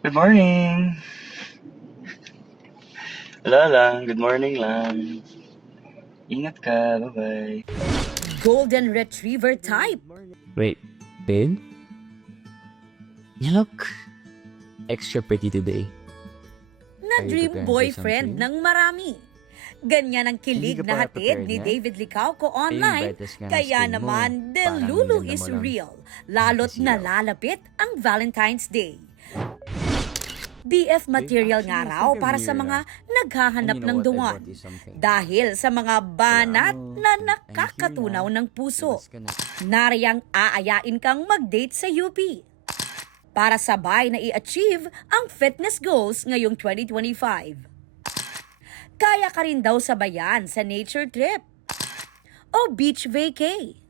Good morning! Wala lang, good morning lang. Ingat ka, bye-bye. Golden Retriever type. Wait, babe? You look extra pretty today. Na Are you dream preparing for boyfriend something? ng marami. Ganyan ang kilig Hindi ka na pa hatid prepared ni niya? David Licauco online. Invite us nga ng Kaya school mo. naman, Parang Delulu ganda is mo lang. real. Lalo't Nakakasiyaw. nalalapit ang Valentine's Day. BF material nga actually, raw think of para me, sa mga And naghahanap you know ng what? I dungan. bought you something. Dahil sa mga banat Kailangan mo. na I'm nakakatunaw here now. ng puso. Labas ka na. Nariyang aayain kang mag-date sa UP para sabay na i-achieve ang fitness goals ngayong 2025. Kaya ka rin daw sabayan sa nature trip o beach vacay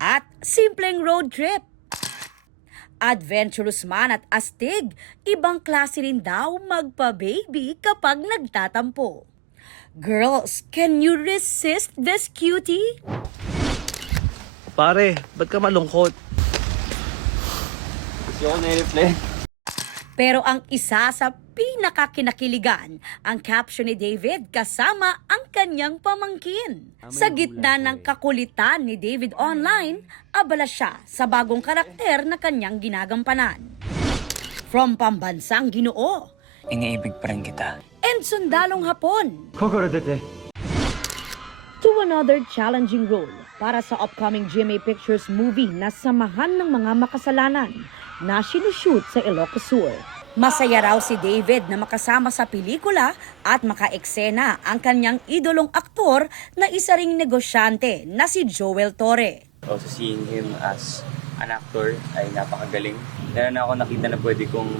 at simpleng road trip. Adventurous man at astig, ibang klase rin daw magpa-baby kapag nagtatampo. Girls, can you resist this cutie? Pare, ba't ka malungkot? Kasi ako na-reply. Pero ang isa sa pinakakinakiligan, ang caption ni David kasama ang kanyang pamangkin. Sa gitna ng kakulitan ni David online, abala siya sa bagong karakter na kanyang ginagampanan. From pambansang Ginoo Iniibig pa rin kita. and sundalong Hapon to another challenging role para sa upcoming GMA Pictures movie na Samahan ng Mga Makasalanan na sinushoot sa Ilocos Sur. Masaya raw si David na makasama sa pelikula at makaeksena ang kanyang idolong aktor na isa ring negosyante na si Joel Torre. Also seeing him as an actor ay napakagaling. Meron na ako nakita na pwede kong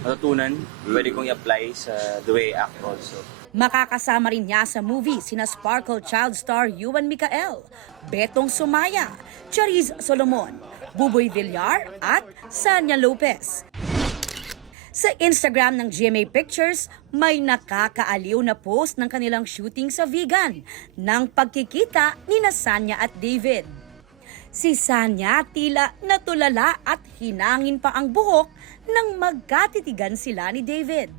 matutunan, pwede kong i-apply sa the way I act also. Makakasama rin niya sa movie sina Sparkle Child star Yuan Micael, Betong Sumaya, Chariz Solomon, Buboy Villar at Sanya Lopez. Sa Instagram ng GMA Pictures, may nakakaaliw na post ng kanilang shooting sa Vigan ng pagkikita ni Sanya at David. Si Sanya tila natulala at hinangin pa ang buhok nang magkatitigan sila ni David.